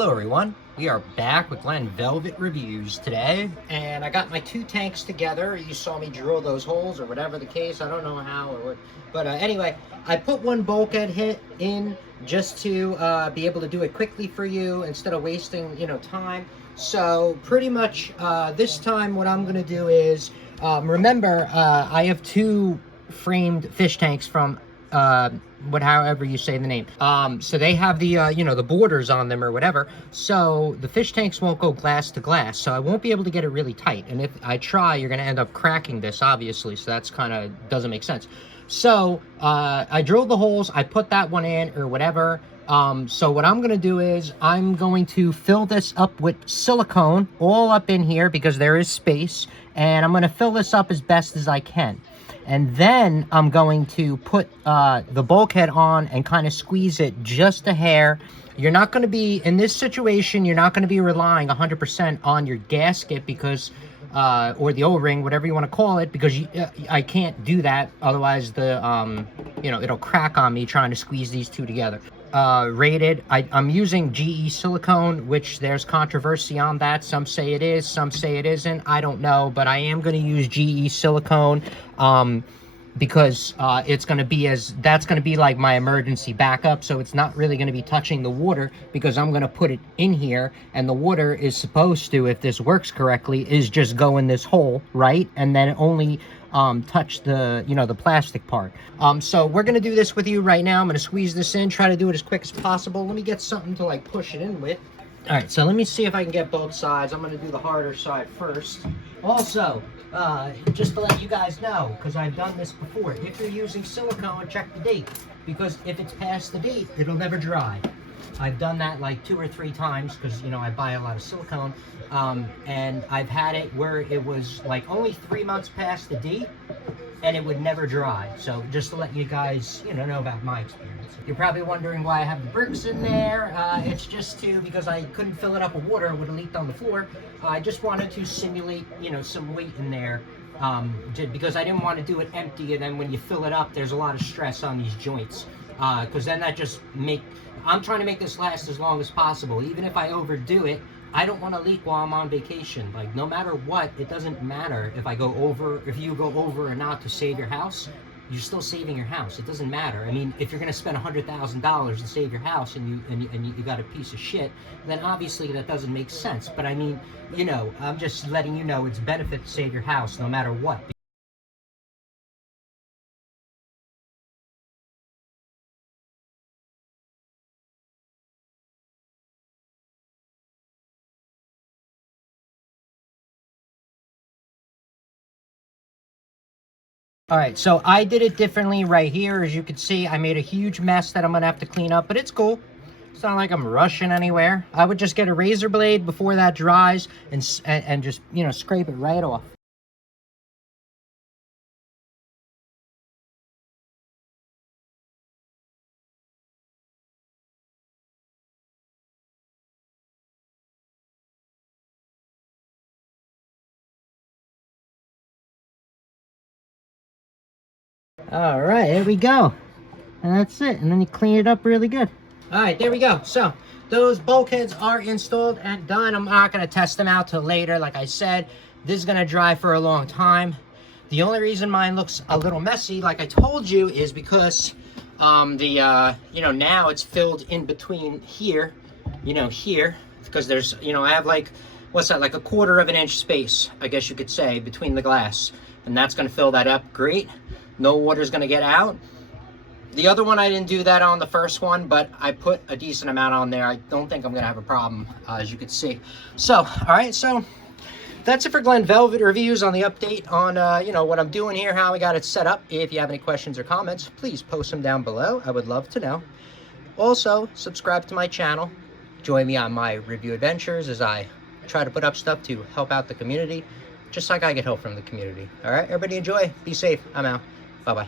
Hello everyone, we are back with Glen Velvet Reviews today, and I got my two tanks together. You saw me drill those holes or whatever the case, I don't know how or what, but anyway, I put one bulkhead hit in just to be able to do it quickly for you instead of wasting, time. So pretty much this time what I'm going to do is, remember I have two framed fish tanks from however you say the name. So they have the the borders on them or whatever, so the fish tanks won't go glass to glass, so I won't be able to get it really tight, and if I try, you're gonna end up cracking this, obviously, so that's kind of doesn't make sense. So I drilled the holes, I put that one in or whatever. So what I'm gonna do is I'm going to fill this up with silicone all up in here because there is space, and I'm gonna fill this up as best as I can. And then I'm going to put the bulkhead on and kind of squeeze it just a hair. You're not going to be, in this situation, you're not going to be relying 100% on your gasket because, or the O-ring, whatever you want to call it, because I can't do that. Otherwise, it'll crack on me trying to squeeze these two together. Rated, I'm using GE silicone, which there's controversy on that. Some say it is, some say it isn't. I don't know, but I am going to use GE silicone because it's going to be that's going to be like my emergency backup, so it's not really going to be touching the water because I'm going to put it in here, and the water is supposed to, if this works correctly, is just go in this hole, right? And then only touch the the plastic part. So we're gonna do this with you right now. I'm gonna squeeze this in, try to do it as quick as possible. Let me get something to like push it in with. All right, so let me see if I can get both sides. I'm gonna do the harder side first. Also, just to let you guys know, because I've done this before, if you're using silicone, check the date, because if it's past the date, it'll never dry. I've done that like 2 or 3 times because, I buy a lot of silicone, and I've had it where it was like only 3 months past the date and it would never dry. So just to let you guys, know about my experience. You're probably wondering why I have the bricks in there. It's just because I couldn't fill it up with water, it would have leaked on the floor. I just wanted to simulate, some weight in there. Because I didn't want to do it empty, and then when you fill it up, there's a lot of stress on these joints. Because then that just I'm trying to make this last as long as possible. Even if I overdo it, I don't want to leak while I'm on vacation. Like, no matter what, it doesn't matter if you go over or not to save your house. You're still saving your house. It doesn't matter. I mean, if you're going to spend $100,000 to save your house and you got a piece of shit, then obviously that doesn't make sense. But I mean, I'm just letting you know it's benefit to save your house no matter what. All right, so I did it differently right here. As you can see, I made a huge mess that I'm gonna have to clean up, but it's cool. It's not like I'm rushing anywhere. I would just get a razor blade before that dries and just, scrape it right off. All right, there we go. And that's it. And then you clean it up really good. All right, there we go. So those bulkheads are installed and done. I'm not going to test them out till later. Like I said, this is going to dry for a long time. The only reason mine looks a little messy, like I told you, is because now it's filled in between here, here, because there's, I have like, what's that, like a 1/4 of an inch space, I guess you could say, between the glass. And that's going to fill that up great. No water's going to get out. The other one, I didn't do that on the first one, but I put a decent amount on there. I don't think I'm going to have a problem, as you can see. So, all right, so that's it for Glen Velvet Reviews on the update on, what I'm doing here, how I got it set up. If you have any questions or comments, please post them down below. I would love to know. Also, subscribe to my channel. Join me on my review adventures as I try to put up stuff to help out the community, just like I get help from the community. All right, everybody enjoy. Be safe. I'm out. Bye-bye.